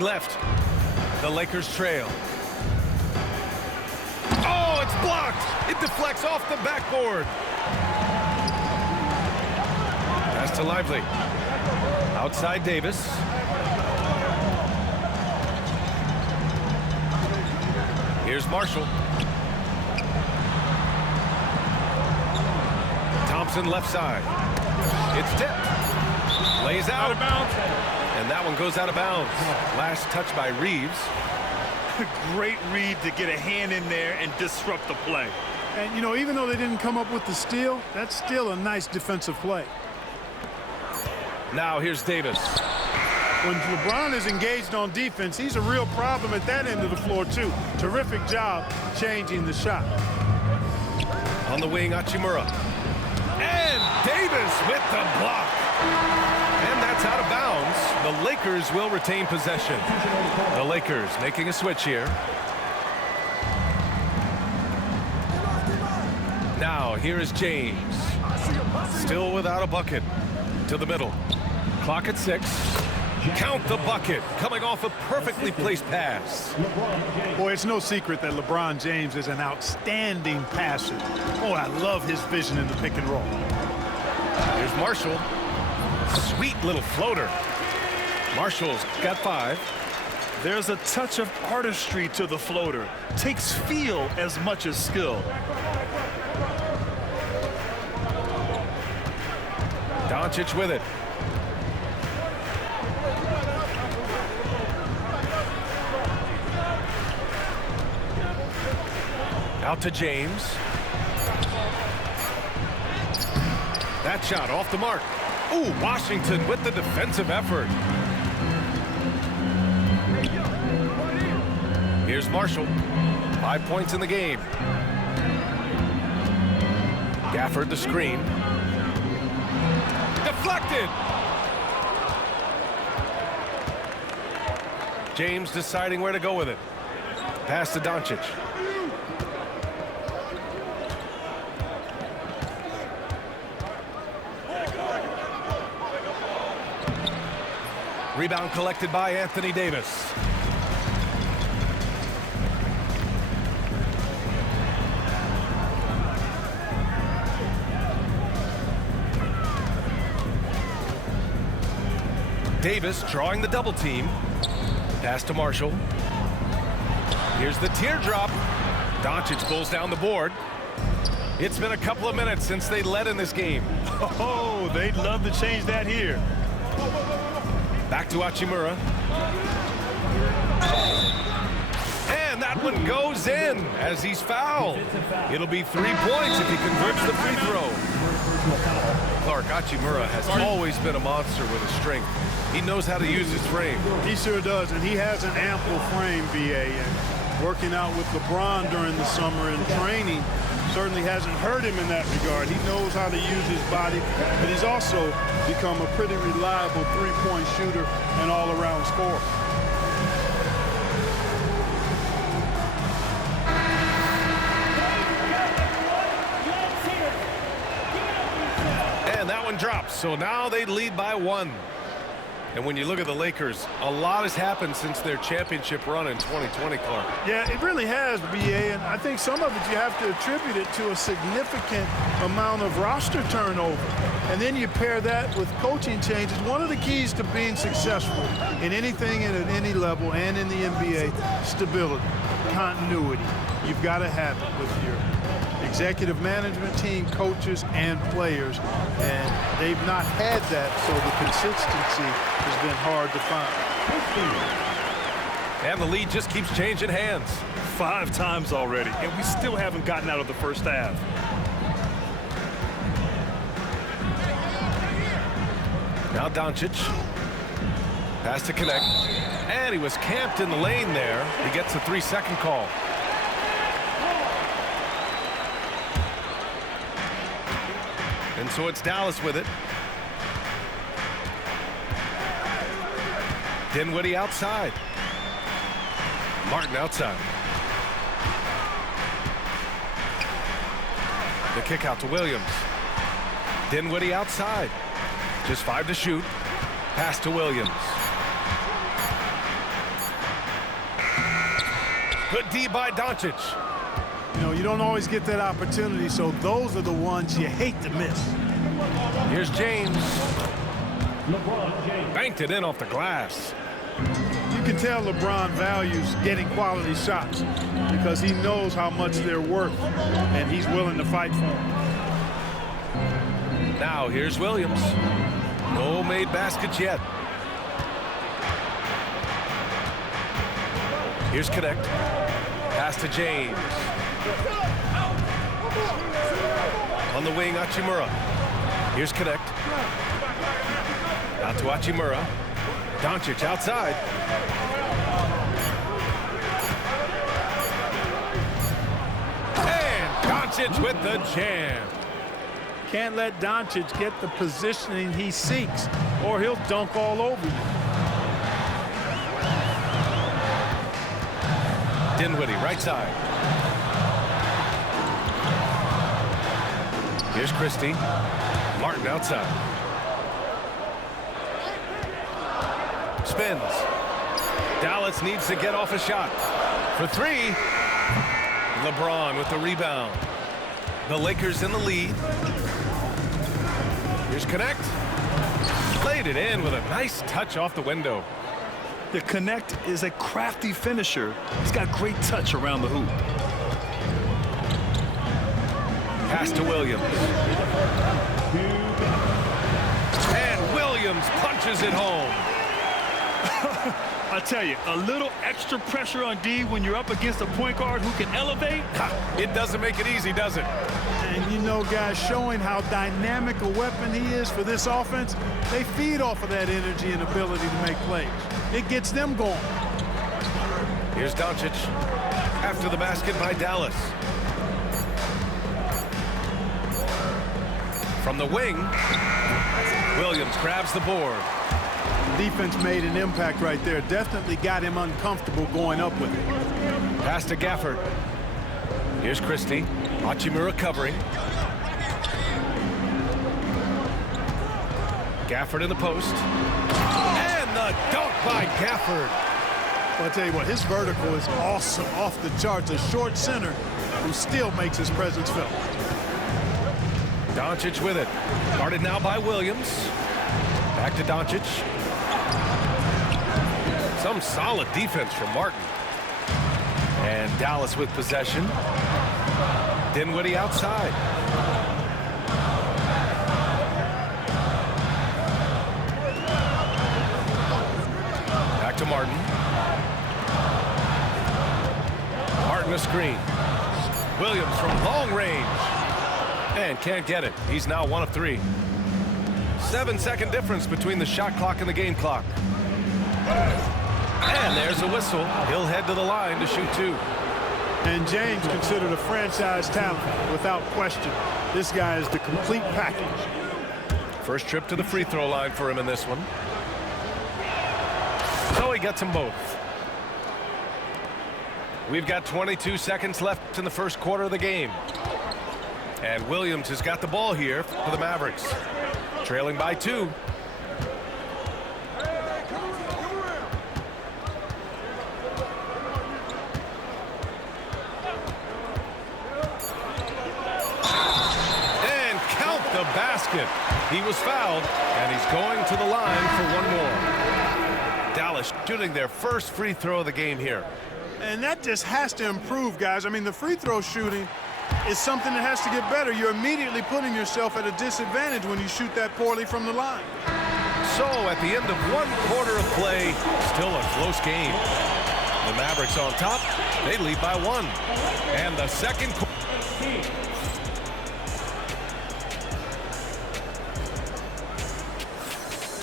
Left. The Lakers trail. Oh, it's blocked. It deflects off the backboard. Pass to Lively. Outside Davis. Here's Marshall. Thompson left side. It's tipped. Lays out of bounds. And that one goes out of bounds. Last touch by Reeves. Great read to get a hand in there and disrupt the play. And, you know, even though they didn't come up with the steal, that's still a nice defensive play. Now here's Davis. When LeBron is engaged on defense, he's a real problem at that end of the floor, too. Terrific job changing the shot. On the wing, Hachimura. And Davis with the block. And that's out of bounds. The Lakers will retain possession. The Lakers making a switch here. Now here is James. Still without a bucket. To the middle. Clock at 6. Count the bucket. Coming off a perfectly placed pass. Boy, it's no secret that LeBron James is an outstanding passer. Oh, I love his vision in the pick and roll. Here's Marshall. Sweet little floater. Marshall's got 5. There's a touch of artistry to the floater. Takes feel as much as skill. Doncic with it. Out to James. That shot off the mark. Ooh, Washington with the defensive effort. Here's Marshall. 5 points in the game. Gafford the screen. Deflected. James deciding where to go with it. Pass to Doncic. Rebound collected by Anthony Davis. Davis drawing the double team. Pass to Marshall. Here's the teardrop. Doncic pulls down the board. It's been a couple of minutes since they led in this game. Oh, they'd love to change that here. Back to Hachimura. And that one goes in as he's fouled. It'll be 3 points if he converts the free throw. Clark, Hachimura has always been a monster with a strength. He knows how to use his frame. He sure does, and he has an ample frame, BA. And working out with LeBron during the summer and training certainly hasn't hurt him in that regard. He knows how to use his body, but he's also become a pretty reliable three-point shooter and all-around scorer. And that one drops, so now they lead by 1. And when you look at the Lakers, a lot has happened since their championship run in 2020, Clark. Yeah, it really has, BA, and I think some of it you have to attribute it to a significant amount of roster turnover. And then you pair that with coaching changes. One of the keys to being successful in anything and at any level and in the NBA, stability, continuity. You've got to have it with your executive management team, coaches, and players, and they've not had that, so the consistency has been hard to find. And the lead just keeps changing hands. 5 times already, and we still haven't gotten out of the first half. Now Doncic. Pass to connect. And he was camped in the lane there. He gets a 3-second call. And so it's Dallas with it. Dinwiddie outside. Martin outside. The kick out to Williams. Dinwiddie outside. Just 5 to shoot. Pass to Williams. Good D by Doncic. You know, you don't always get that opportunity, so those are the ones you hate to miss. Here's James. Banked it in off the glass. You can tell LeBron values getting quality shots because he knows how much they're worth, and he's willing to fight for them. Now here's Williams. No made baskets yet. Here's Connect. Pass to James. On the wing, Hachimura. Here's Connect. Out to Hachimura. Doncic outside. And Doncic with the jam. Can't let Doncic get the positioning he seeks, or he'll dunk all over you. Dinwiddie, right side. Here's Christie. Martin outside. Spins. Dallas needs to get off a shot. For three. LeBron with the rebound. The Lakers in the lead. Here's Connect. Played it in with a nice touch off the window. The Connect is a crafty finisher. He's got great touch around the hoop. Pass to Williams. And Williams punches it home. I tell you, a little extra pressure on D when you're up against a point guard who can elevate. It doesn't make it easy, does it? And you know, guys, showing how dynamic a weapon he is for this offense, they feed off of that energy and ability to make plays. It gets them going. Here's Doncic. After the basket by Dallas. From the wing, Williams grabs the board. Defense made an impact right there. Definitely got him uncomfortable going up with it. Pass to Gafford. Here's Christie. Hachimura covering. Gafford in the post. And the dunk by Gafford. Well, I'll tell you what, his vertical is awesome, off the charts. A short center who still makes his presence felt. Doncic with it. Guarded now by Williams. Back to Doncic. Some solid defense from Martin. And Dallas with possession. Dinwiddie outside. Back to Martin. Martin a screen. Williams from long range. And can't get it. He's now 1 of 3. 7-second difference between the shot clock and the game clock. And there's a whistle. He'll head to the line to shoot 2. And James considered a franchise talent, without question. This guy is the complete package. First trip to the free throw line for him in this one. So he gets them both. We've got 22 seconds left in the first quarter of the game. And Williams has got the ball here for the Mavericks. Trailing by 2. And count the basket. He was fouled, and he's going to the line for one more. Dallas shooting their first free throw of the game here. And that just has to improve, guys. I mean, the free throw shooting is something that has to get better. You're immediately putting yourself at a disadvantage when you shoot that poorly from the line. So at the end of 1 quarter of play, still a close game. The Mavericks on top. They lead by 1. And the second quarter.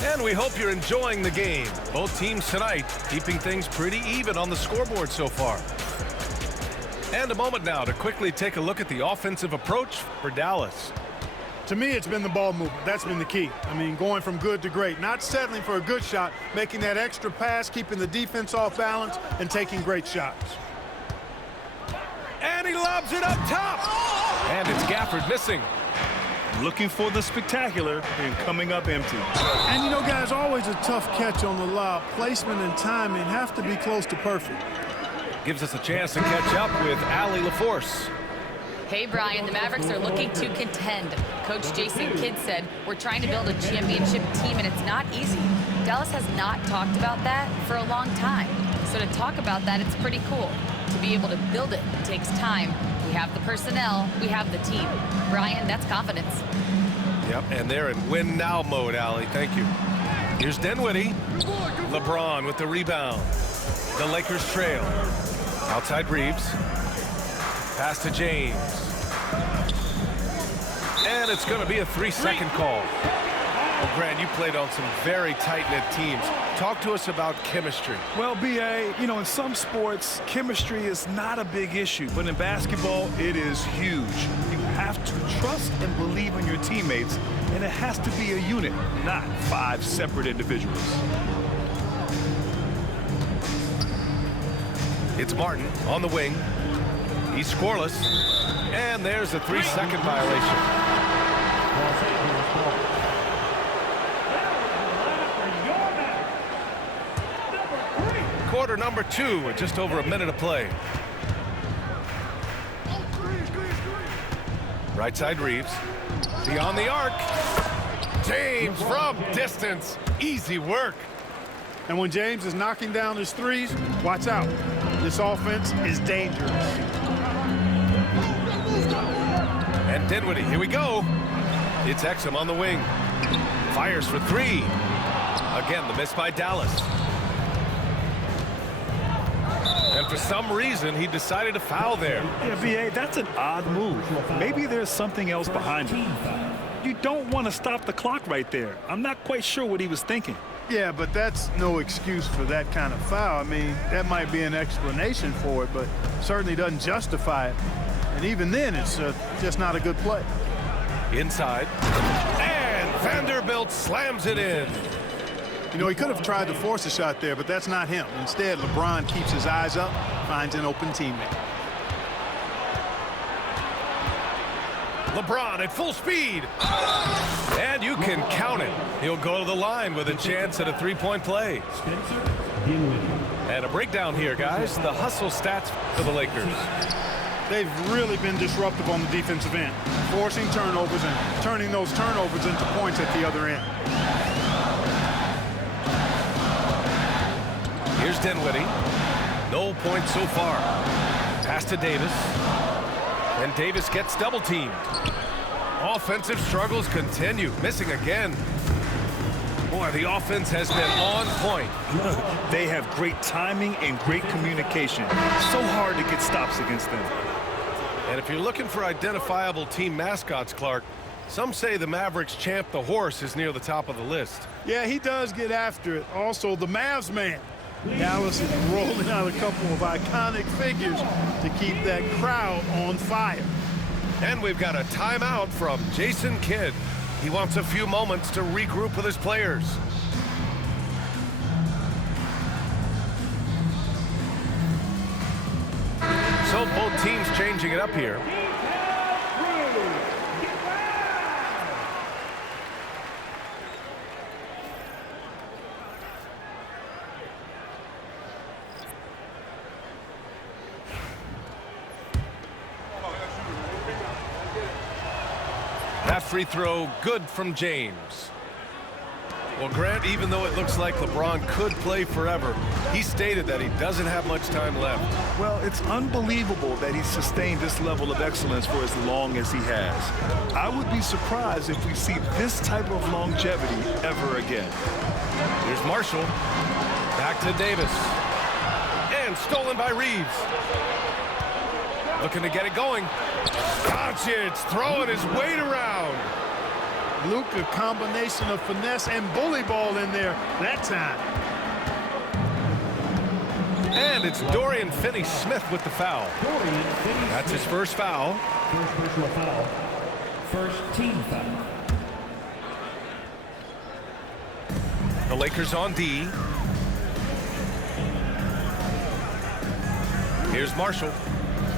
And we hope you're enjoying the game. Both teams tonight keeping things pretty even on the scoreboard so far. And a moment now to quickly take a look at the offensive approach for Dallas. To me, it's been the ball movement. That's been the key. I mean, going from good to great. Not settling for a good shot, making that extra pass, keeping the defense off balance, and taking great shots. And he lobs it up top. And it's Gafford missing. Looking for the spectacular and coming up empty. And, you know, guys, always a tough catch on the lob. Placement and timing have to be close to perfect. gives us a chance to catch up with Allie LaForce. Hey, Brian, the Mavericks are looking to contend. Coach Jason Kidd said, we're trying to build a championship team, and it's not easy. Dallas has not talked about that for a long time. So to talk about that, it's pretty cool. To be able to build it takes time. We have the personnel, we have the team. Brian, that's confidence. Yep, and they're in win now mode, Allie. Thank you. Here's Dinwiddie. LeBron with the rebound. The Lakers trail. Outside Reeves. Pass to James. And it's going to be a 3-second call. Well, Grant, you played on some very tight-knit teams. Talk to us about chemistry. Well, B.A., you know, in some sports, chemistry is not a big issue. But in basketball, it is huge. You have to trust and believe in your teammates, and it has to be a unit, not 5 separate individuals. It's Martin on the wing. He's scoreless. And there's a 3-second violation. Quarter number 2 with just over a minute of play. Right side Reeves. Beyond the arc. James from distance. Easy work. And when James is knocking down his threes, watch out. This offense is dangerous. And Dinwiddie, here we go. It's Exum on the wing. Fires for 3. Again, the miss by Dallas. And for some reason, he decided to foul there. Yeah, B.A., that's an odd move. Maybe there's something else behind it. You don't want to stop the clock right there. I'm not quite sure what he was thinking. Yeah, but that's no excuse for that kind of foul. I mean, that might be an explanation for it, but certainly doesn't justify it. And even then, it's just not a good play. Inside. And Vanderbilt slams it in. You know, he could have tried to force a shot there, but that's not him. Instead, LeBron keeps his eyes up, finds an open teammate. LeBron at full speed. And you can count it. He'll go to the line with a chance at a 3-point play. And a breakdown here, guys. The hustle stats for the Lakers. They've really been disruptive on the defensive end, forcing turnovers and turning those turnovers into points at the other end. Here's Dinwiddie. No points so far. Pass to Davis. And Davis gets double-teamed. Offensive struggles continue. Missing again. Boy, the offense has been on point. They have great timing and great communication. So hard to get stops against them. And if you're looking for identifiable team mascots, Clark, some say the Mavericks champ, the horse, is near the top of the list. Yeah, he does get after it. Also, the Mavs man. Dallas is rolling out a couple of iconic figures to keep that crowd on fire. And we've got a timeout from Jason Kidd. He wants a few moments to regroup with his players. So both teams changing it up here. That free throw good from James. Well, Grant, even though it looks like LeBron could play forever, he stated that he doesn't have much time left. Well, it's unbelievable that he's sustained this level of excellence for as long as he has. I would be surprised if we see this type of longevity ever again. Here's Marshall. Back to Davis. And stolen by Reeves. Looking to get it going. Doncic throwing his weight around. Luka, combination of finesse and bully ball in there that time. And it's Dorian Finney-Smith with the foul. That's his first foul. First personal foul. First team foul. The Lakers on D. Here's Marshall.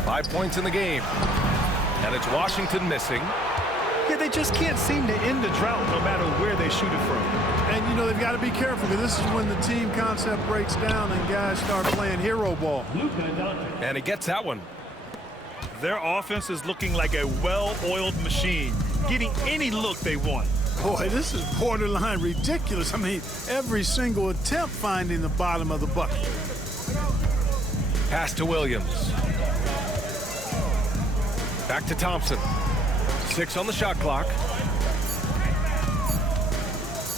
5 points in the game. And it's Washington missing. Yeah, they just can't seem to end the drought no matter where they shoot it from. And And, you know, they've got to be careful because this is when the team concept breaks down and guys start playing hero ball. And he gets that one. Their offense is looking like a well-oiled machine, getting any look they want. Boy, this is borderline ridiculous. I mean, every single attempt finding the bottom of the bucket. Pass to Williams. Back to Thompson. 6 on the shot clock.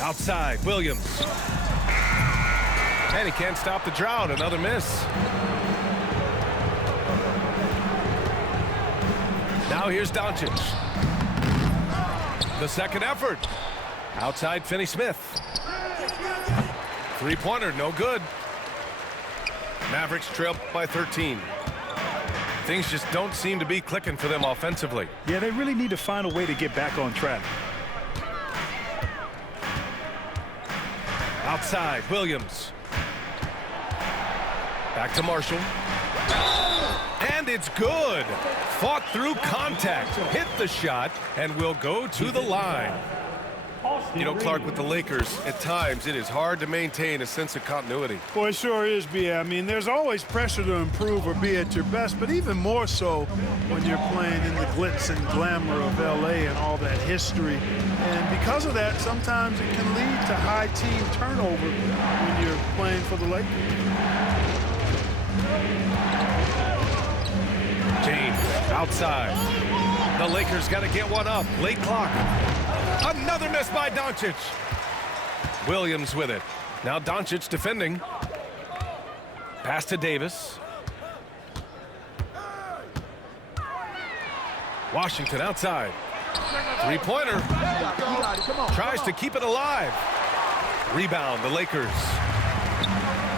Outside, Williams. And he can't stop the drought. Another miss. Now here's Doncic. The second effort. Outside Finney-Smith. Three-pointer, no good. Mavericks trail by 13. Things just don't seem to be clicking for them offensively. Yeah, they really need to find a way to get back on track. Outside, Williams. Back to Marshall. And it's good. Fought through contact, hit the shot, and will go to the line. You know, Clark, with the Lakers, at times it is hard to maintain a sense of continuity. Boy, it sure is, B.A. I mean, there's always pressure to improve or be at your best, but even more so when you're playing in the glitz and glamour of L.A. and all that history. And because of that, sometimes it can lead to high team turnover when you're playing for the Lakers. James outside. The Lakers got to get one up. Late clock. Another miss by Doncic. Williams with it. Now Doncic defending. Pass to Davis. Washington outside. Three-pointer. Tries to keep it alive. Rebound, the Lakers.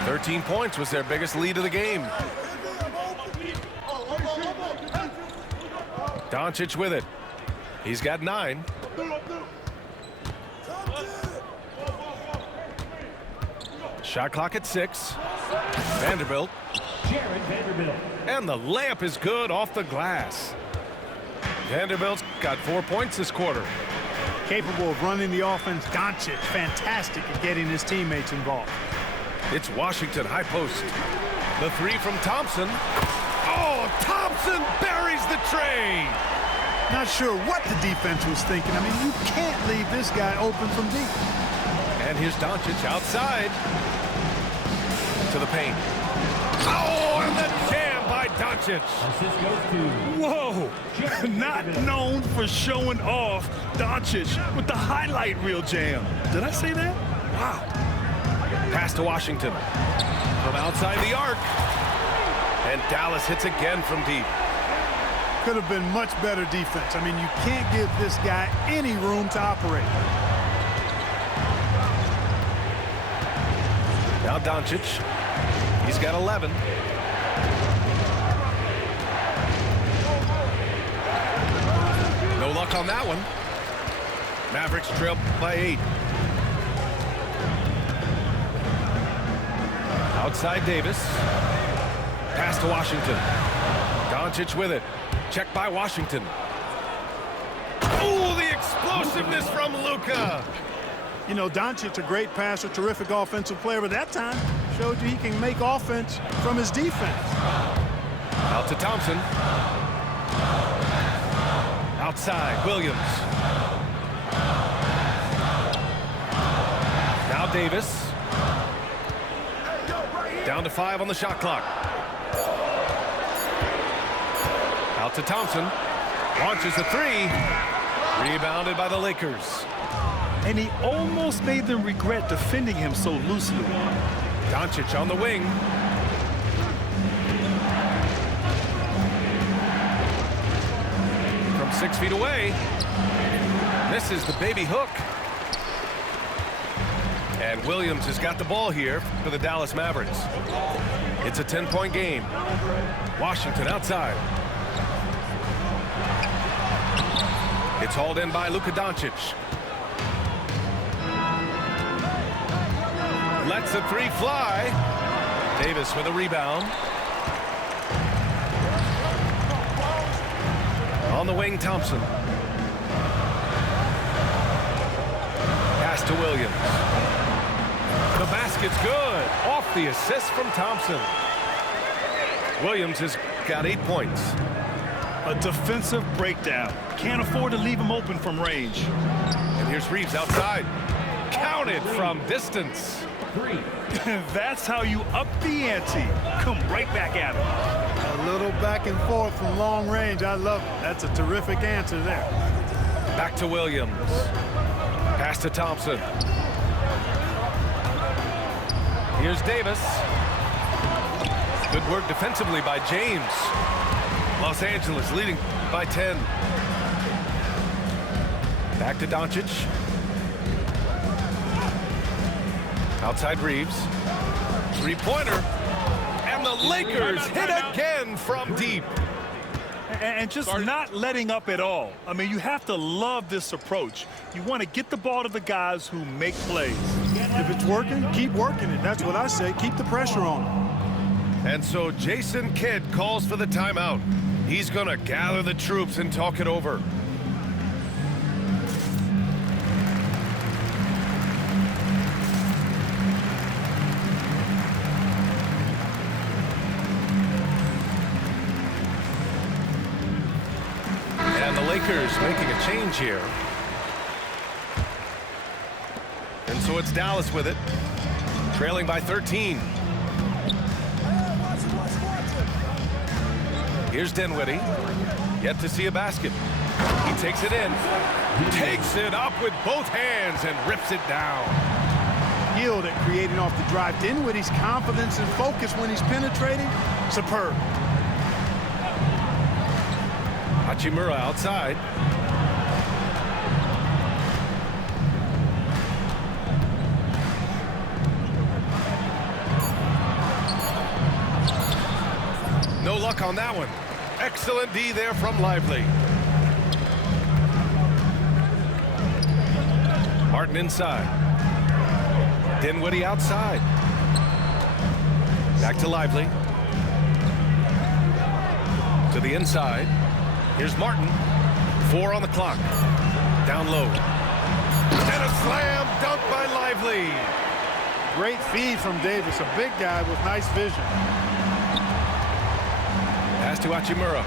13 points was their biggest lead of the game. Doncic with it. He's got 9. Shot clock at 6. Vanderbilt. And the layup is good off the glass. Vanderbilt's got 4 points this quarter. Capable of running the offense. Doncic, fantastic at getting his teammates involved. It's Washington high post. The 3 from Thompson. Oh, Thompson buries the tray. Not sure what the defense was thinking. I mean, you can't leave this guy open from deep. And here's Doncic outside to the paint. Oh, and the jam by Doncic. Assist goes to Whoa! Not known for showing off, Doncic with the highlight reel jam. Did I say that? Wow. Pass to Washington. From outside the arc. And Dallas hits again from deep. Could have been much better defense. I mean, you can't give this guy any room to operate. Now Doncic. He's got 11. No luck on that one. Mavericks trail by 8. Outside Davis. Pass to Washington. Doncic with it. Checked by Washington. Oh, the explosiveness from Luka. You know, Doncic, a great passer, terrific offensive player, but that time showed you he can make offense from his defense. Out to Thompson. Outside, Williams. Now Davis. Down to 5 on the shot clock. Out to Thompson. Launches the 3. Rebounded by the Lakers. And he almost made them regret defending him so loosely. Doncic on the wing. From 6 feet away. Misses the baby hook. And Williams has got the ball here for the Dallas Mavericks. It's a 10-point game. Washington outside. It's hauled in by Luka Doncic. Lets the 3 fly. Davis with a rebound. On the wing, Thompson. Pass to Williams. basket's good. Off the assist from Thompson. Williams has got 8 points. A defensive breakdown. Can't afford to leave him open from range. And here's Reeves outside. Counted from distance. That's how you up the ante. Come right back at him. A little back and forth from long range. I love it. That's a terrific answer there. Back to Williams. Pass to Thompson. Here's Davis. Good work defensively by James. Los Angeles leading by 10. Back to Doncic. Outside Reeves. Three-pointer. And the Lakers hit again from deep. And just not letting up at all. I mean, you have to love this approach. You want to get the ball to the guys who make plays. If it's working, keep working it. That's what I say. Keep the pressure on them. And so Jason Kidd calls for the timeout. He's going to gather the troops and talk it over. And the Lakers making a change here. And so it's Dallas with it, trailing by 13. Here's Dinwiddie, yet to see a basket. He takes it in, takes it up with both hands and rips it down. Yield at creating off the drive. Dinwiddie's confidence and focus when he's penetrating, superb. Hachimura outside. No luck on that one. Excellent D there from Lively. Martin inside. Dinwiddie outside. Back to Lively. To the inside. Here's Martin. 4 on the clock. Down low. And a slam dunk by Lively. Great feed from Davis, a big guy with nice vision. Pass to Hachimura.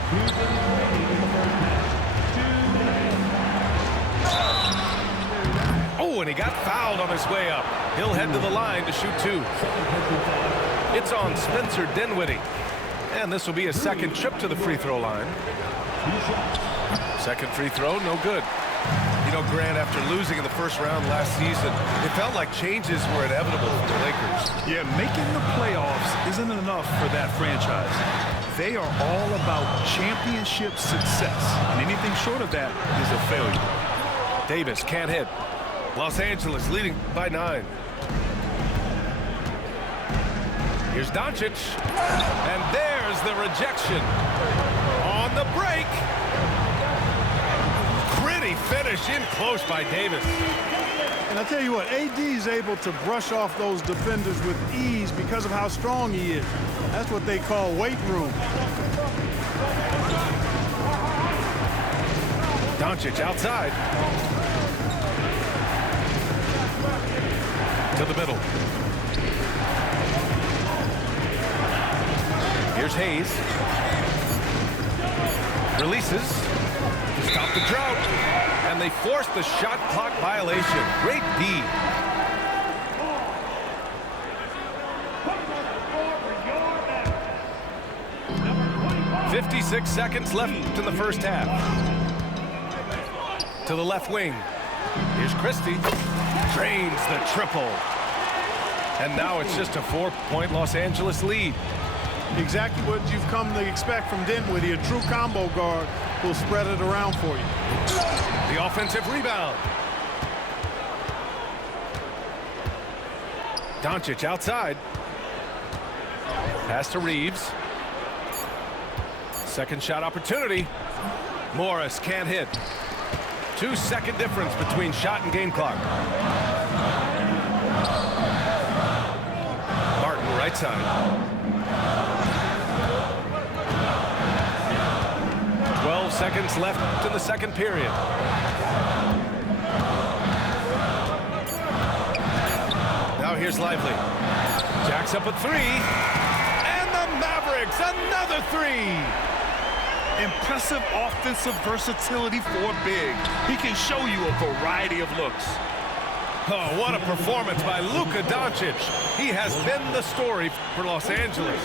Oh, and he got fouled on his way up. He'll head to the line to shoot 2. It's on Spencer Dinwiddie. And this will be a second trip to the free throw line. Second free throw, no good. You know, Grant, after losing in the first round last season, it felt like changes were inevitable for the Lakers. Yeah, making the playoffs isn't enough for that franchise. They are all about championship success, and anything short of that is a failure. Davis can't hit. Los Angeles leading by 9. Here's Doncic, and there's the rejection. On the break. Gritty finish in close by Davis. And I tell you what, AD is able to brush off those defenders with ease because of how strong he is. That's what they call weight room. Doncic outside. To the middle. Here's Hayes. Releases. Stop the drought. And they force the shot clock violation. Great D. .56 seconds left in the first half. To the left wing. Here's Christie. Drains the triple. And now it's just a 4-point Los Angeles lead. Exactly what you've come to expect from Dinwiddie, a true combo guard who'll spread it around for you. The offensive rebound. Doncic outside. Pass to Reeves. Second shot opportunity. Morris can't hit. 2-second difference between shot and game clock. Martin right side. 12 seconds left in the second period. Now here's Lively. Jacks up a three. And the Mavericks, another three. Impressive offensive versatility for big. He can show you a variety of looks. Oh, what a performance by Luka Doncic. He has been the story for Los Angeles.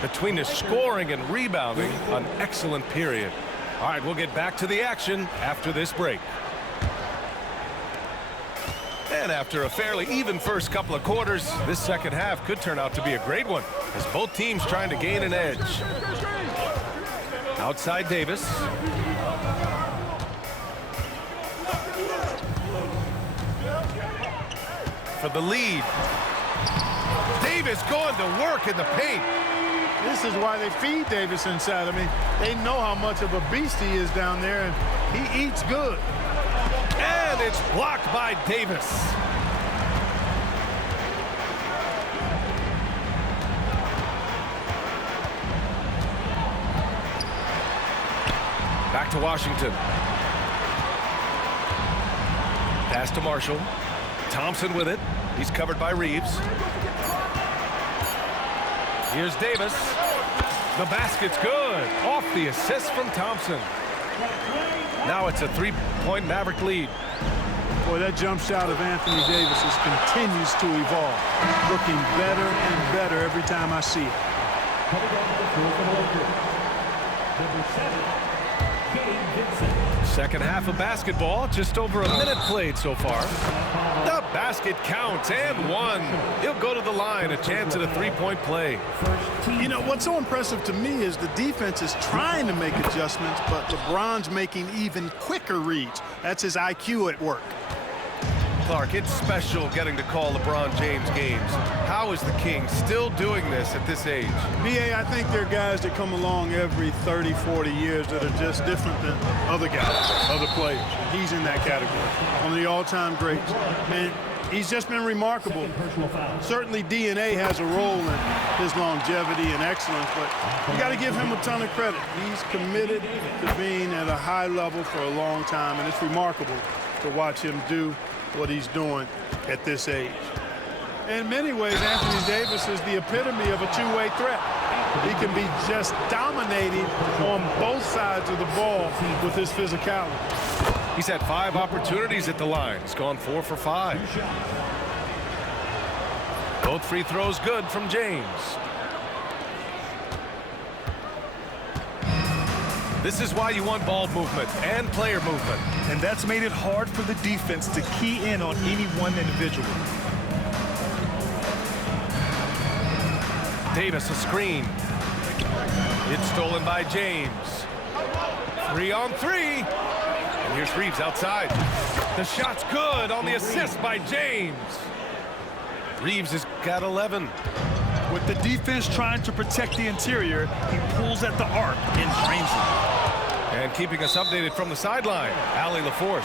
Between his scoring and rebounding, an excellent period. All right, we'll get back to the action after this break. And after a fairly even first couple of quarters, this second half could turn out to be a great one, as both teams trying to gain an edge. Outside Davis. For the lead. Davis going to work in the paint. This is why they feed Davis inside. I mean, they know how much of a beast he is down there, and he eats good. And it's blocked by Davis. Back to Washington. Pass to Marshall. Thompson with it. He's covered by Reeves. Here's Davis. The basket's good. Off the assist from Thompson. Now it's a three-point Maverick lead. Boy, that jump shot of Anthony Davis continues to evolve. Looking better and better every time I see it. Second half of basketball, just over a minute played so far. The basket counts and one. He'll go to the line, a chance at a three-point play. You know, what's so impressive to me is the defense is trying to make adjustments, but LeBron's making even quicker reads. That's his IQ at work. Clark, it's special getting to call LeBron James games. How is the King still doing this at this age? B.A., I think there are guys that come along every 30, 40 years that are just different than other guys, other players. And he's in that category, one of the all-time greats. And he's just been remarkable. Certainly DNA has a role in his longevity and excellence, but you got to give him a ton of credit. He's committed to being at a high level for a long time, and it's remarkable to watch him do what he's doing at this age. In many ways, Anthony Davis is the epitome of a two-way threat. He can be just dominating on both sides of the ball with his physicality. He's had 5 opportunities at the line. He's gone 4 for 5. Both free throws good from James. This is why you want ball movement and player movement. And that's made it hard for the defense to key in on any one individual. Davis a screen. It's stolen by James. 3 on 3. And here's Reeves outside. The shot's good on the assist by James. Reeves has got 11. With the defense trying to protect the interior, he pulls at the arc and drains it. And keeping us updated from the sideline, Allie LaForce.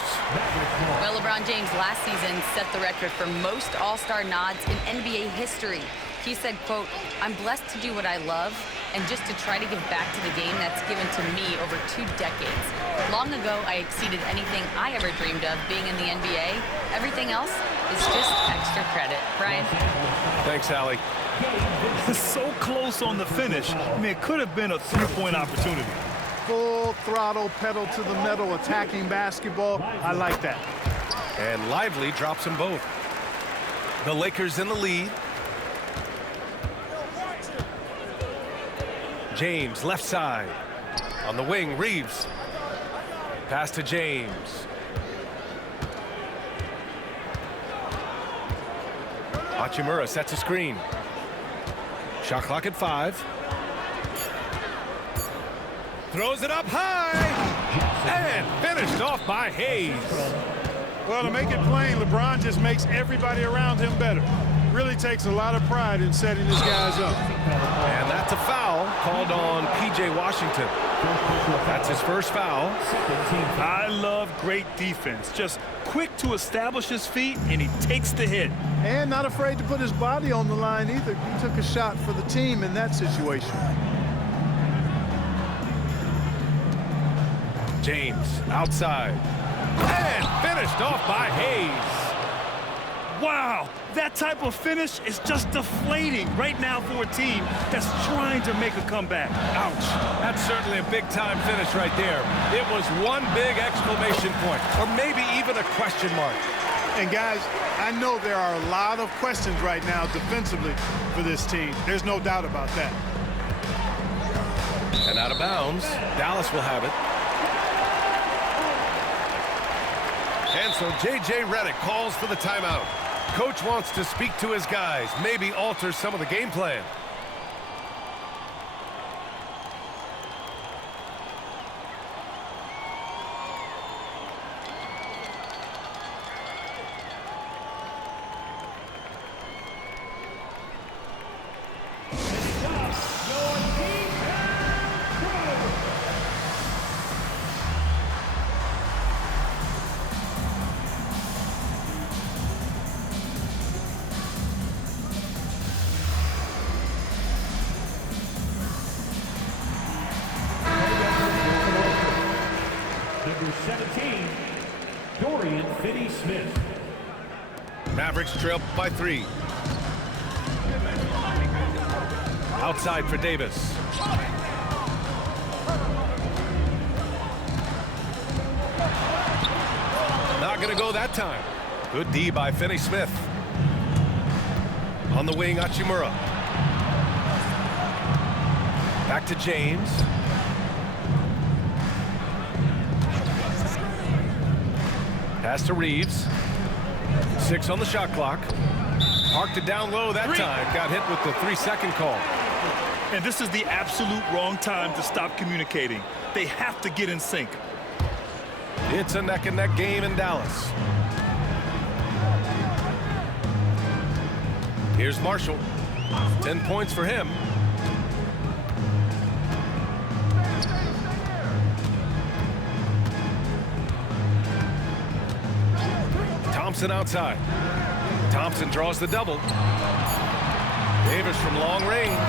Well, LeBron James last season set the record for most All-Star nods in NBA history. He said, quote, "I'm blessed to do what I love and just to try to give back to the game that's given to me over 2 decades. Long ago, I exceeded anything I ever dreamed of being in the NBA. Everything else is just extra credit." Brian? Thanks, Allie. So close on the finish. I mean, it could have been a three-point opportunity. Full throttle, pedal to the metal, attacking basketball. I like that. And Lively drops them both. The Lakers in the lead. James, left side. On the wing, Reeves. Pass to James. Hachimura sets a screen. Shot clock at 5. Throws it up high. And finished off by Hayes. Well, to make it plain, LeBron just makes everybody around him better. Really takes a lot of pride in setting his guys up. And that's a foul called on P.J. Washington. That's his first foul. I love great defense. Just quick to establish his feet, and he takes the hit. And not afraid to put his body on the line either. He took a shot for the team in that situation. James outside. And finished off by Hayes. Wow, that type of finish is just deflating right now for a team that's trying to make a comeback. Ouch. That's certainly a big-time finish right there. It was one big exclamation point, or maybe even a question mark. And guys, I know there are a lot of questions right now defensively for this team. There's no doubt about that. And out of bounds, Dallas will have it. And so J.J. Redick calls for the timeout. Coach wants to speak to his guys, maybe alter some of the game plan. Number 17, Dorian Finney-Smith. Mavericks trail by 3. Outside for Davis. Not going to go that time. Good D by Finney-Smith. On the wing, Hachimura. Back to James. Pass to Reeves. 6 on the shot clock. Parked it down low that time. Got hit with the 3-second call. And this is the absolute wrong time to stop communicating. They have to get in sync. It's a neck-and-neck game in Dallas. Here's Marshall. 10 points for him. Thompson outside. Thompson draws the double. Davis from long range.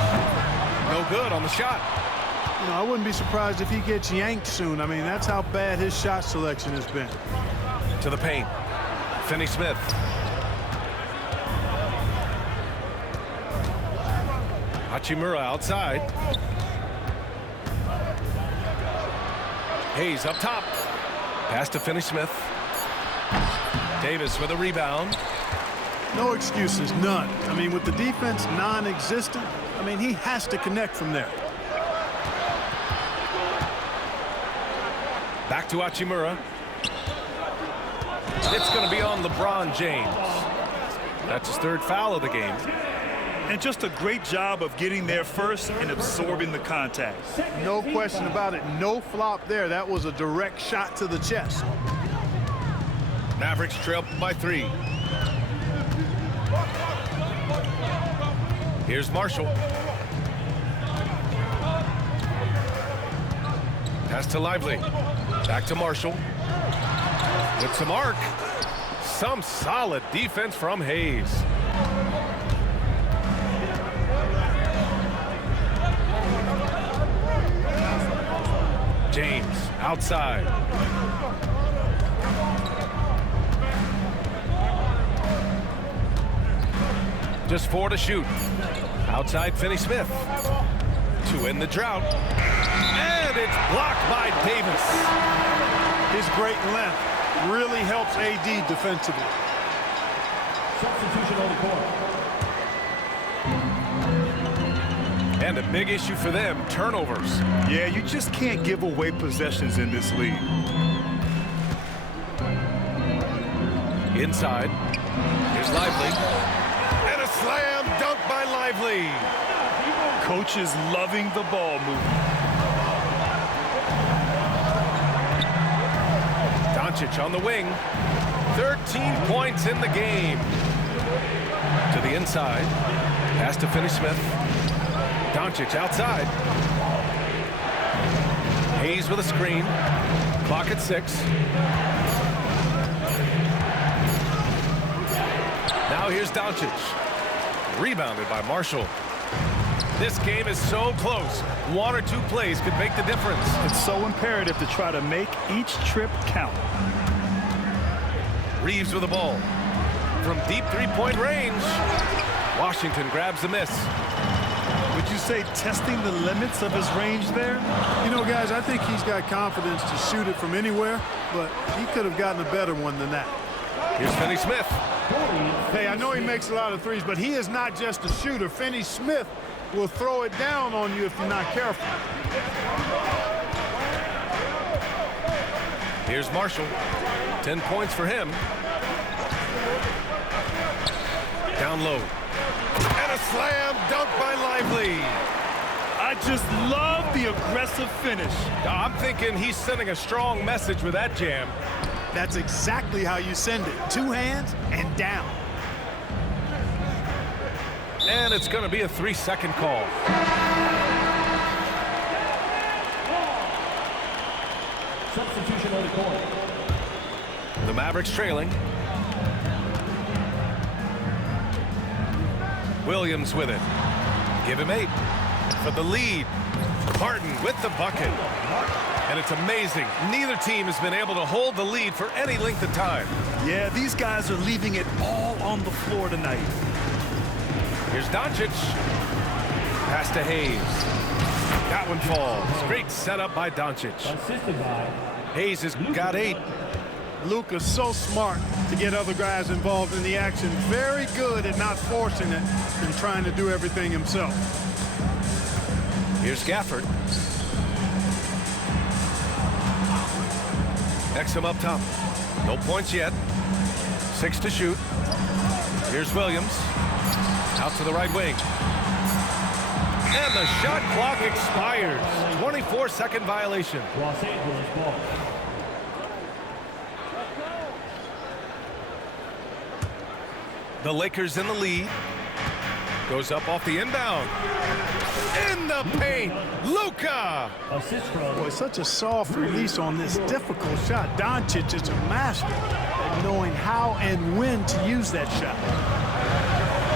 No good on the shot. You know, I wouldn't be surprised if he gets yanked soon. I mean, that's how bad his shot selection has been. To the paint. Finney-Smith. Hachimura outside. Hayes up top. Pass to Finney-Smith. Davis with a rebound. No excuses, none. I mean, with the defense non-existent, I mean, he has to connect from there. Back to Hachimura. It's going to be on LeBron James. That's his 3rd foul of the game. And just a great job of getting there first and absorbing the contact. No question about it. No flop there. That was a direct shot to the chest. Mavericks trail by 3. Here's Marshall. Pass to Lively. Back to Marshall. With some arc. Some solid defense from Hayes. James outside. Just 4 to shoot. Outside Finney-Smith. To end the drought. And it's blocked by Davis. His great length really helps AD defensively. Substitution on the court. And a big issue for them, turnovers. Yeah, you just can't give away possessions in this league. Inside. Here's Lively. And a slam dunk by Lively. Coach is loving the ball movement. Doncic on the wing. 13 points in the game. To the inside. Pass to Finney-Smith. Doncic outside. Hayes with a screen. Clock at 6. Now here's Doncic. Rebounded by Marshall. This game is so close. 1 or 2 plays could make the difference. It's so imperative to try to make each trip count. Reeves with the ball. from deep three-point range. Washington grabs the miss. Would you say testing the limits of his range there? You know, guys, I think he's got confidence to shoot it from anywhere, but he could have gotten a better one than that. Here's Finney Smith. Hey, I know he makes a lot of threes, but he is not just a shooter. Finney Smith will throw it down on you if you're not careful. Here's Marshall. 10 points for him. Down low. And a slam dunk by Lively. I just love the aggressive finish. I'm thinking he's sending a strong message with that jam. That's exactly how you send it. 2 hands and down. And it's going to be a 3-second call. Substitution on the court. The Mavericks trailing. Williams with it. Give him 8 for the lead. Martin with the bucket. And it's amazing. Neither team has been able to hold the lead for any length of time. Yeah, these guys are leaving it all on the floor tonight. Here's Doncic. Pass to Hayes. That one falls. Great setup by Doncic. Assisted by Hayes has got 8. Luka's so smart to get other guys involved in the action. Very good at not forcing it and trying to do everything himself. Here's Gafford. Exum up top. No points yet. 6 to shoot. Here's Williams. Out to the right wing. And the shot clock expires. 24-second violation. Los Angeles ball. The Lakers in the lead. Goes up off the inbound. In the paint, Luka. Assist from Boy, such a soft release on this difficult shot. Doncic is a master at knowing how and when to use that shot.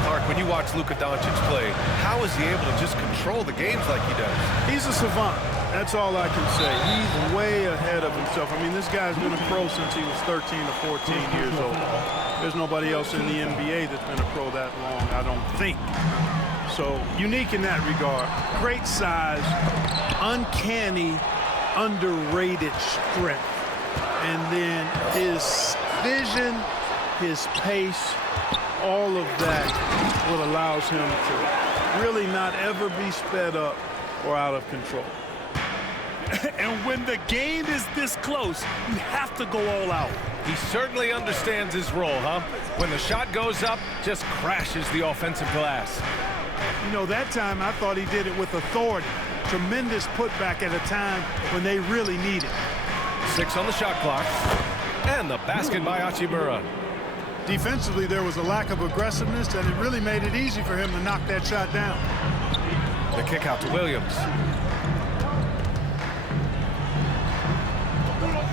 Mark, when you watch Luka Doncic play, how is he able to just control the games like he does? He's a savant. That's all I can say. He's way ahead of himself. I mean, this guy's been a pro since he was 13 or 14 years old. There's nobody else in the NBA that's been a pro that long, I don't think. So, unique in that regard. Great size, uncanny, underrated strength. And then his vision, his pace, all of that what allows him to really not ever be sped up or out of control. And when the game is this close, you have to go all out. He certainly understands his role, huh? When the shot goes up, just crashes the offensive glass. You know, that time I thought he did it with authority. Tremendous putback at a time when they really need it. 6 on the shot clock. And the basket by Hachimura. Defensively, there was a lack of aggressiveness, and it really made it easy for him to knock that shot down. The kick out to Williams.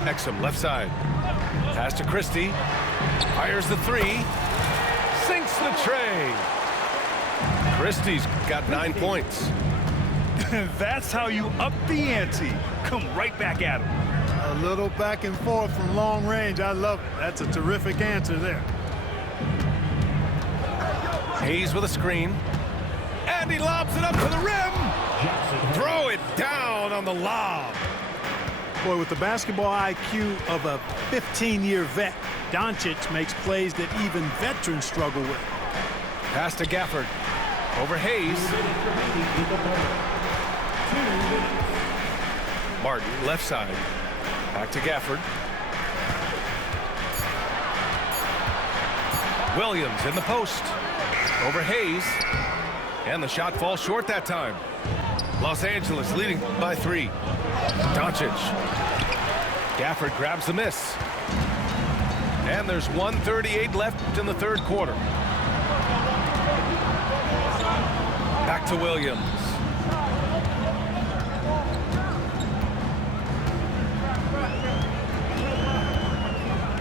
Exum left side. Pass to Christie. Fires the 3. Sinks the tray. Christie's got 9 points. That's how you up the ante. Come right back at him. A little back and forth from long range. I love it. That's a terrific answer there. Hayes with a screen. And he lobs it up to the rim. Throw it down on the lob. Boy, with the basketball IQ of a 15-year vet, Doncic makes plays that even veterans struggle with. Pass to Gafford. Over Hayes. Martin, left side. Back to Gafford. Williams in the post. Over Hayes. And the shot falls short that time. Los Angeles leading by 3. Doncic. Gafford grabs the miss. And there's 1:38 left in the third quarter. Back to Williams.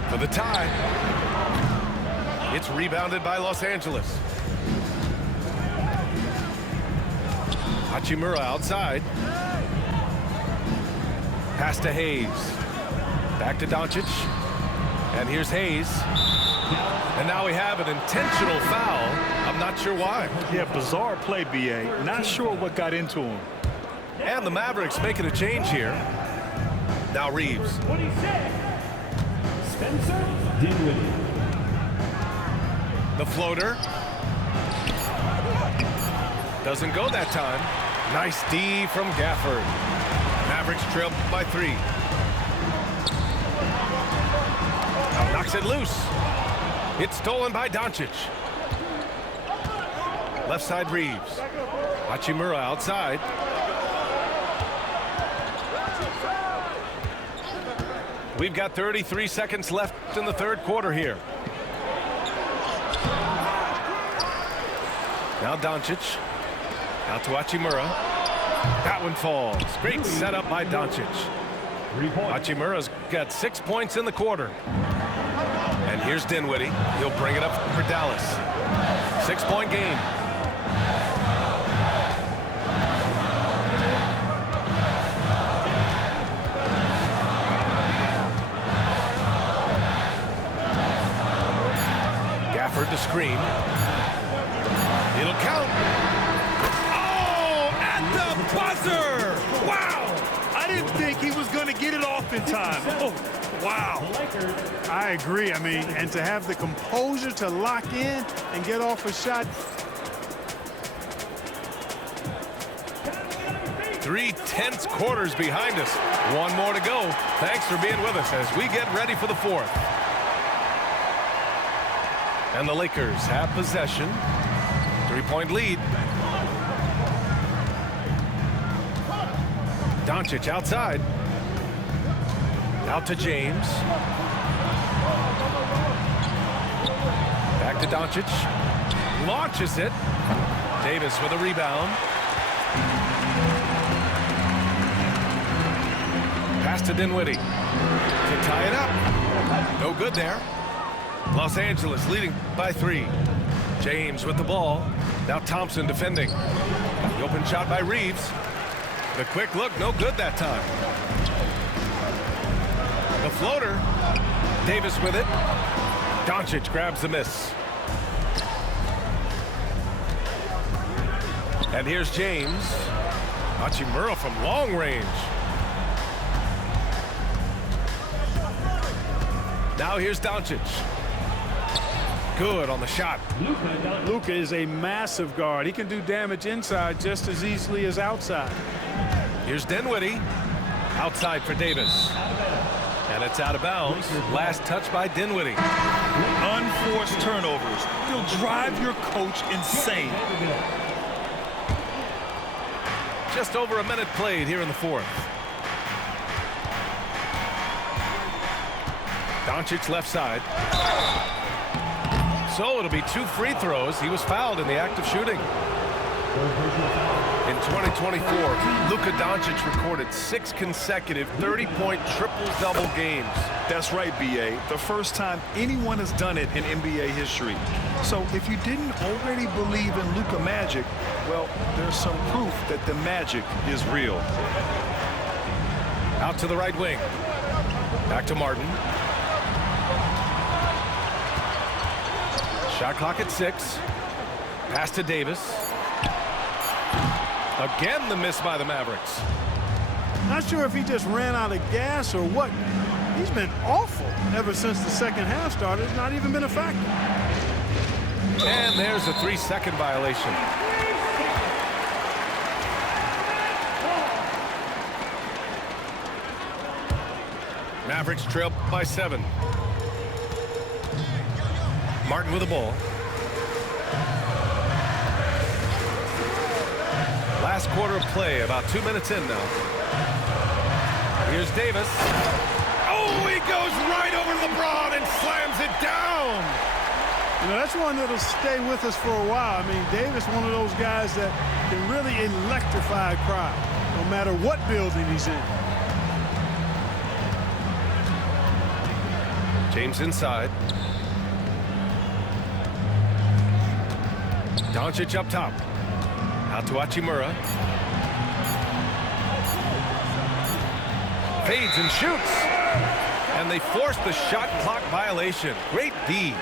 For the tie. It's rebounded by Los Angeles. Hachimura outside. Pass to Hayes. Back to Doncic. And here's Hayes. And now we have an intentional foul. I'm not sure why. Yeah, bizarre play, B.A. Not sure what got into him. And the Mavericks making a change here. Now Reeves. 26, Spencer Dinwiddie. The floater. Doesn't go that time. Nice D from Gafford. Mavericks trail by 3. Knocks it loose. It's stolen by Doncic. Left side Reeves. Hachimura outside. We've got 33 seconds left in the third quarter here. Now Doncic. Out to Hachimura. That one falls. Great setup by Doncic. Hachimura's got 6 points in the quarter. And here's Dinwiddie. He'll bring it up for Dallas. 6-point game. Gafford to screen. It'll count. Oh, at the buzzer! Wow! I didn't think he was going to get it off in time. Oh, wow. I agree. I mean, and to have the composure to lock in and get off a shot. 3 tense quarters behind us. One more to go. Thanks for being with us as we get ready for the fourth. And the Lakers have possession. 3-point lead. Doncic outside. Out to James. Back to Doncic. Launches it. Davis with a rebound. Pass to Dinwiddie. To tie it up. No good there. Los Angeles leading by 3. James with the ball. Now Thompson defending. The open shot by Reeves. The quick look, no good that time. The floater. Davis with it. Doncic grabs the miss. And here's James. Hachimura from long range. Now here's Doncic. Good on the shot. Luka is a massive guard. He can do damage inside just as easily as outside. Here's Dinwiddie. Outside for Davis. And it's out of bounds. Last touch by Dinwiddie. Unforced turnovers. They'll drive your coach insane. Just over a minute played here in the fourth. Doncic left side. So it'll be 2 free throws. He was fouled in the act of shooting. In 2024, Luka Doncic recorded 6 consecutive 30-point triple-double games. That's right, B.A. The first time anyone has done it in NBA history. So if you didn't already believe in Luka Magic, well, there's some proof that the magic is real. Out to the right wing. Back to Martin. Shot clock at 6. Pass to Davis. Again, the miss by the Mavericks. Not sure if he just ran out of gas or what. He's been awful ever since the second half started. It's not even been a factor. And there's a 3-second violation. Mavericks trail by 7. Martin with the ball. Last quarter of play, about 2 minutes in now. Here's Davis. Oh, he goes right over LeBron and slams it down. You know, that's one that'll stay with us for a while. I mean, Davis, one of those guys that can really electrify a crowd, no matter what building he's in. James inside. Doncic up top. Out to Hachimura. Fades and shoots. And they force the shot clock violation. Great D.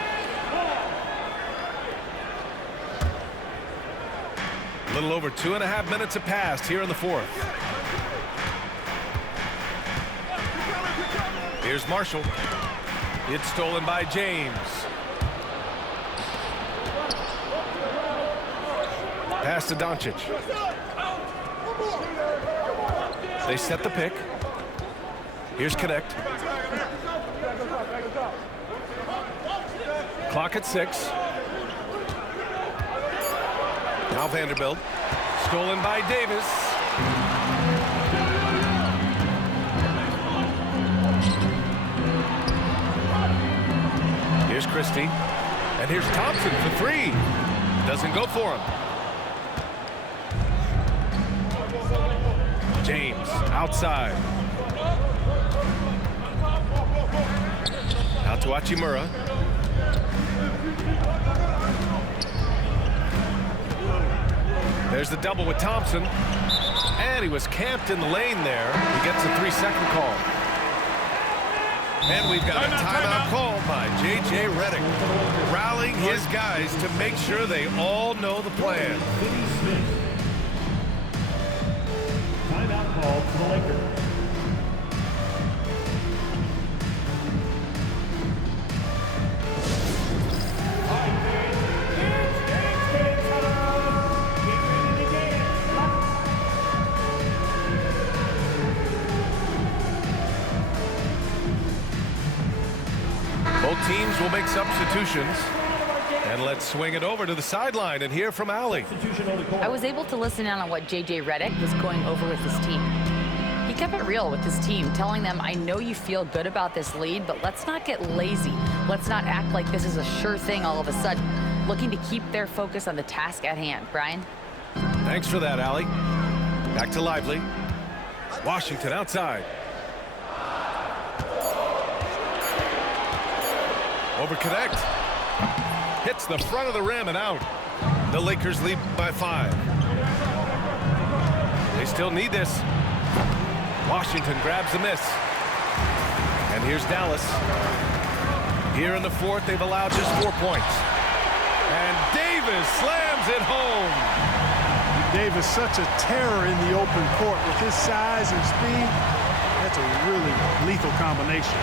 little over 2.5 minutes have passed here in the fourth. Here's Marshall. It's stolen by James. Pass to Doncic. They set the pick. Here's Connect. Clock at 6. Now Vanderbilt. Stolen by Davis. Here's Christie. And here's Thompson for 3. Doesn't go for him. James outside. Out to Hachimura. There's the double with Thompson. And he was camped in the lane there. He gets a 3-second call. And we've got a timeout call by J.J. Redick, rallying his guys to make sure they all know the plan. Timeout call for the Lakers. Both teams will make substitutions. And let's swing it over to the sideline and hear from Allie. I was able to listen in on what J.J. Redick was going over with his team. He kept it real with his team, telling them, I know you feel good about this lead, but let's not get lazy. Let's not act like this is a sure thing all of a sudden. Looking to keep their focus on the task at hand. Brian? Thanks for that, Allie. Back to Lively. Washington outside. Over Connect. Hits the front of the rim and out. The Lakers lead by 5. They still need this. Washington grabs the miss. And here's Dallas. Here in the fourth, they've allowed just 4 points. And Davis slams it home. Davis, such a terror in the open court with his size and speed. That's a really lethal combination.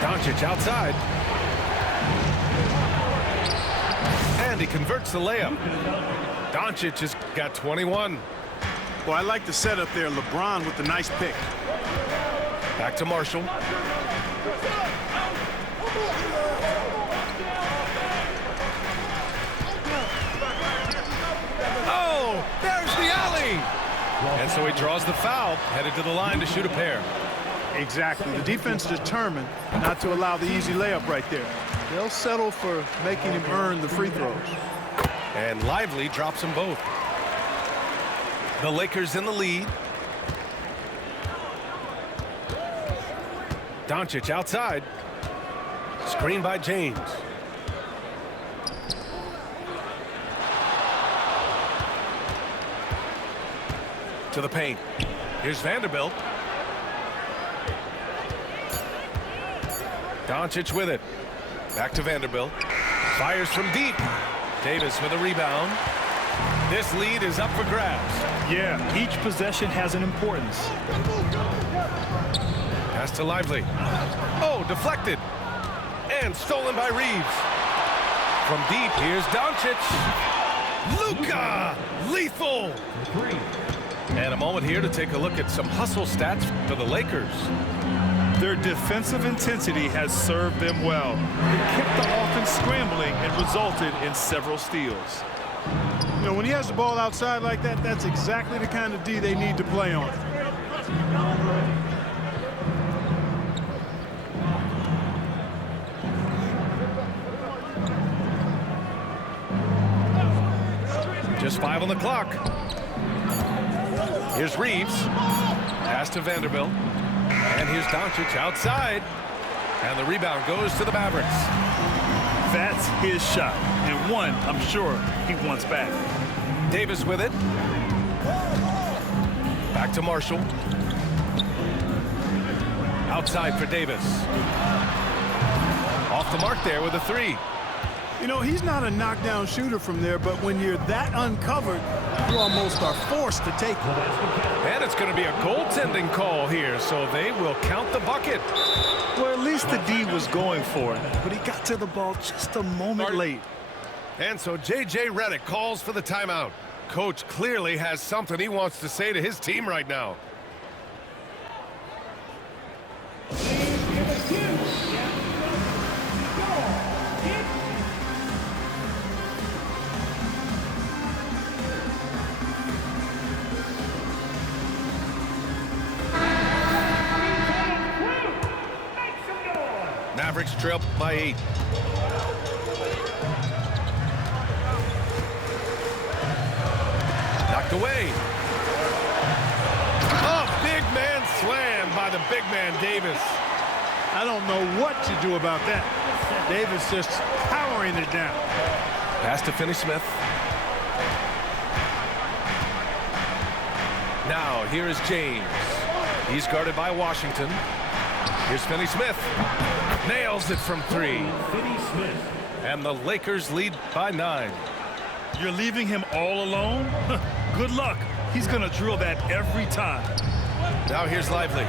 Doncic outside. And he converts the layup. Doncic has got 21. Well, I like the setup there. LeBron with the nice pick. Back to Marshall. Oh, there's the alley. And so he draws the foul, headed to the line to shoot a pair. Exactly. The defense determined not to allow the easy layup right there. They'll settle for making him earn the free throws. And Lively drops them both. The Lakers in the lead. Doncic outside. Screen by James. To the paint. Here's Vanderbilt. Doncic with it. Back to Vanderbilt. Fires from deep. Davis with a rebound. This lead is up for grabs. Yeah, each possession has an importance. Pass to Lively. Oh, deflected. And stolen by Reeves. From deep, here's Doncic. Luka! Lethal! And a moment here to take a look at some hustle stats for the Lakers. Their defensive intensity has served them well. It kept the offense scrambling and resulted in several steals. You know, when he has the ball outside like that, that's exactly the kind of D they need to play on. Just 5 on the clock. Here's Reeves. Pass to Vanderbilt. And here's Doncic outside. And the rebound goes to the Mavericks. That's his shot. And one, I'm sure, he wants back. Davis with it. Back to Marshall. Outside for Davis. Off the mark there with a 3. You know, he's not a knockdown shooter from there, but when you're that uncovered, you almost are forced to take it. And it's going to be a goaltending call here, so they will count the bucket. Well, at least the D was going for it, but he got to the ball just a moment late. And so J.J. Redick calls for the timeout. Coach clearly has something he wants to say to his team right now. Mavericks trail by 8. Knocked away. Oh, big man slam by the big man Davis. I don't know what to do about that. Davis just powering it down. Pass to Finney-Smith. Now, here is James. He's guarded by Washington. Here's Finney-Smith. Nails it from 3. Finney-Smith. And the Lakers lead by 9. You're leaving him all alone? Good luck. He's going to drill that every time. Now here's Lively.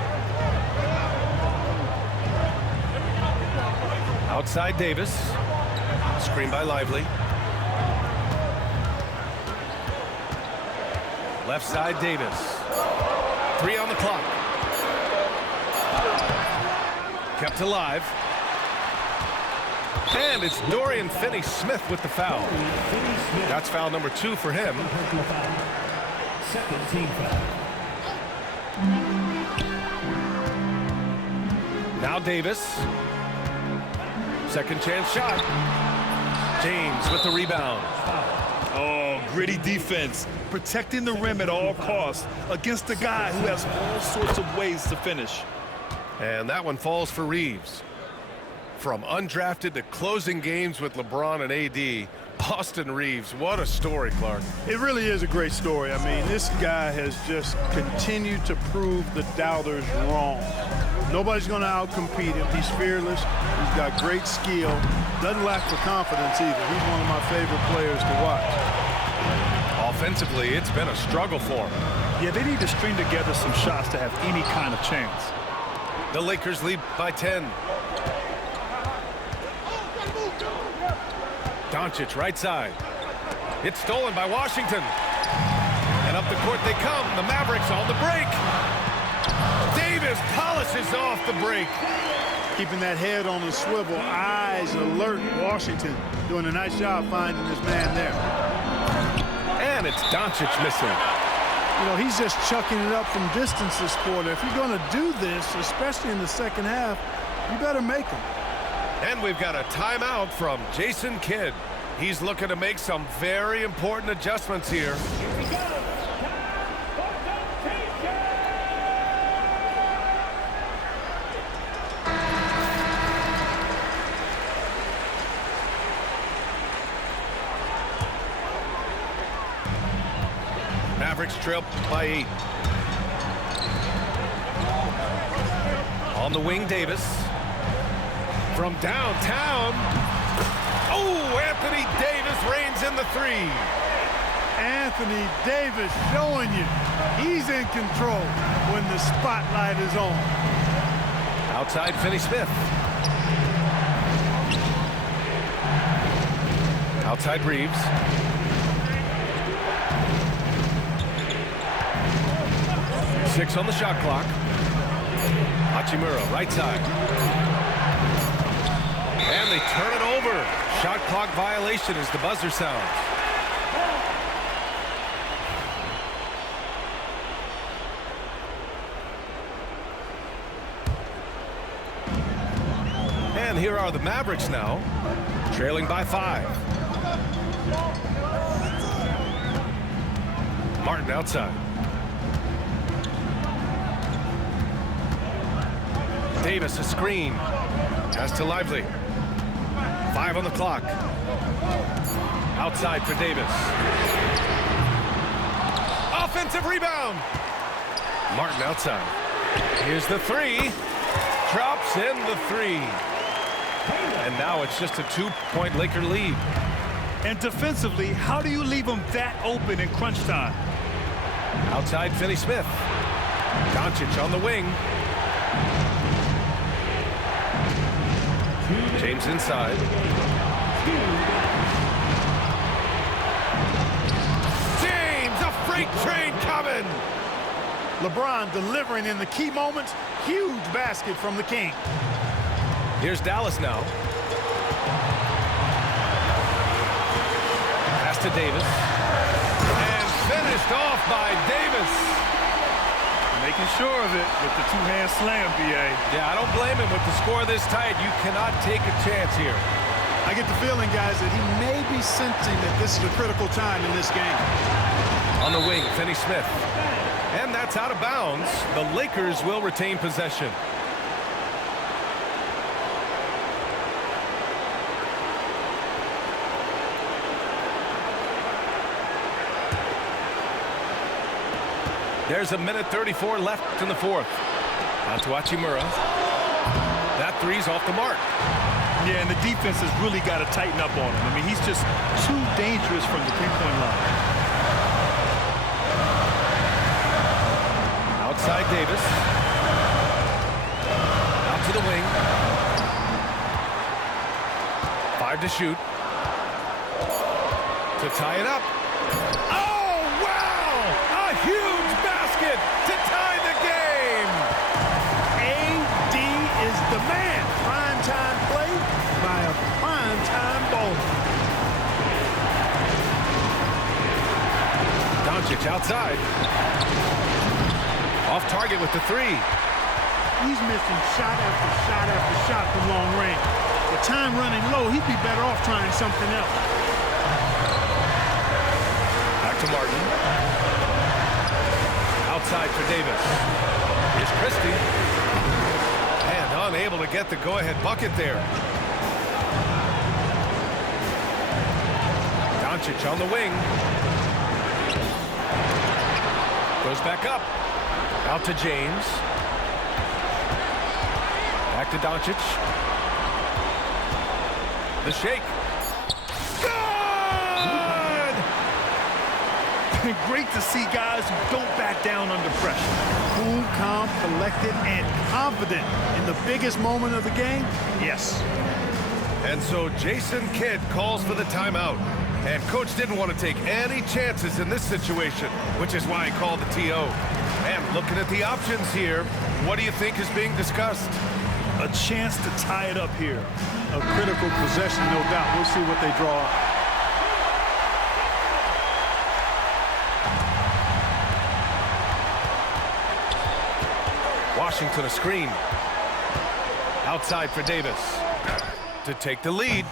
Outside Davis. Screen by Lively. Left side Davis. 3 on the clock. Kept alive. And it's Dorian Finney-Smith with the foul. That's foul number 2 for him. Second team foul. Now Davis. Second chance shot. James with the rebound. Oh, gritty defense. Protecting the rim at all costs against a guy who has all sorts of ways to finish. And that one falls for Reeves. From undrafted to closing games with LeBron and AD, Austin Reeves, what a story, Clark. It really is a great story. I mean, this guy has just continued to prove the doubters wrong. Nobody's going to outcompete him. He's fearless. He's got great skill. Doesn't lack for confidence either. He's one of my favorite players to watch. Offensively, it's been a struggle for him. Yeah, they need to string together some shots to have any kind of chance. The Lakers lead by 10. Doncic right side. It's stolen by Washington. And up the court they come. The Mavericks on the break. Davis polishes off the break. Keeping that head on the swivel, eyes alert. Washington doing a nice job finding this man there. And it's Doncic missing. You know, he's just chucking it up from distance this quarter. If you're going to do this, especially in the second half, you better make them. And we've got a timeout from Jason Kidd. He's looking to make some very important adjustments here. Mavericks trail by 8. On the wing, Davis. From downtown. Oh, Anthony Davis reigns in the 3. Anthony Davis showing you he's in control when the spotlight is on. Outside Finney-Smith. Outside Reeves. Six on the shot clock. Hachimura, right side. And they turn it over. Shot clock violation as the buzzer sounds. And here are the Mavericks now, trailing by 5. Martin outside. Davis a screen. Pass to Lively. 5 on the clock. Outside for Davis. Offensive rebound. Martin outside. Here's the 3. Drops in the 3. And now it's just a 2-point Laker lead. And defensively, how do you leave them that open in crunch time? Outside, Finney-Smith. Doncic on the wing. James inside. James, a freight train coming. LeBron delivering in the key moments. Huge basket from the King. Here's Dallas now. Pass to Davis. And finished off by Davis. Making sure of it with the two-hand slam, B.A. Yeah, I don't blame him with the score this tight. You cannot take a chance here. I get the feeling, guys, that he may be sensing that this is a critical time in this game. On the wing, Finney-Smith. And that's out of bounds. The Lakers will retain possession. There's a minute 34 left in the fourth. On to Hachimura. That three's off the mark. Yeah, and the defense has really got to tighten up on him. I mean, he's just too dangerous from the three-point line. Outside Davis. Out to the wing. 5 to shoot. To tie it up. Oh, wow! A huge basket to tie the game! AD is the man. Prime-time play by a prime-time bowler. Doncic outside. Off target with the three. He's missing shot after shot after shot from long range. With time running low, he'd be better off trying something else. Back to Martin. Outside for Davis. Here's Christie. And unable to get the go-ahead bucket there. Doncic on the wing. Goes back up. Out to James. Back to Doncic. The shake. Good! Great to see guys who don't back down under pressure. Cool, calm, collected, and confident in the biggest moment of the game. Yes. And so Jason Kidd calls for the timeout. And coach didn't want to take any chances in this situation, which is why he called the TO. And looking at the options here, what do you think is being discussed? A chance to tie it up here. A critical possession, no doubt. We'll see what they draw up. Washington a screen. Outside for Davis. To take the lead.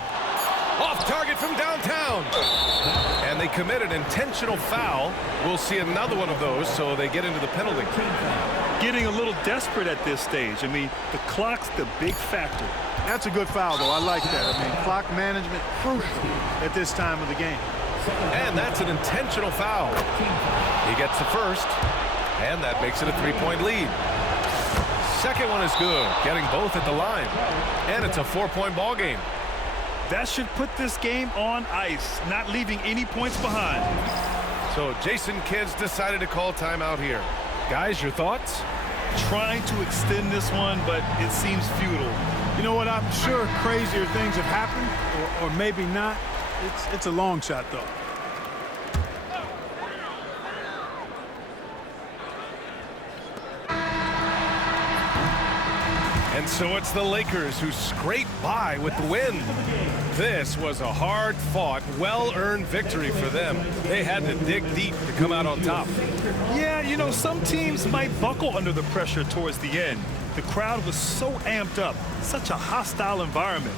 Off target from downtown. And they commit an intentional foul. We'll see another one of those, so they get into the penalty. Getting a little desperate at this stage. I mean, the clock's the big factor. That's a good foul, though. I like that. I mean, clock management crucial at this time of the game. And that's an intentional foul. He gets the first, and that makes it a 3-point lead. Second one is good, getting both at the line. And it's a 4-point ball game. That should put this game on ice, not leaving any points behind. So Jason Kidd's decided to call timeout here. Guys, your thoughts? Trying to extend this one, but it seems futile. You know what? I'm sure crazier things have happened, or maybe not. It's a long shot, though. And so it's the Lakers who scrape by with the win. This was a hard-fought, well-earned victory for them. They had to dig deep to come out on top. Yeah, you know, some teams might buckle under the pressure towards the end. The crowd was so amped up, such a hostile environment.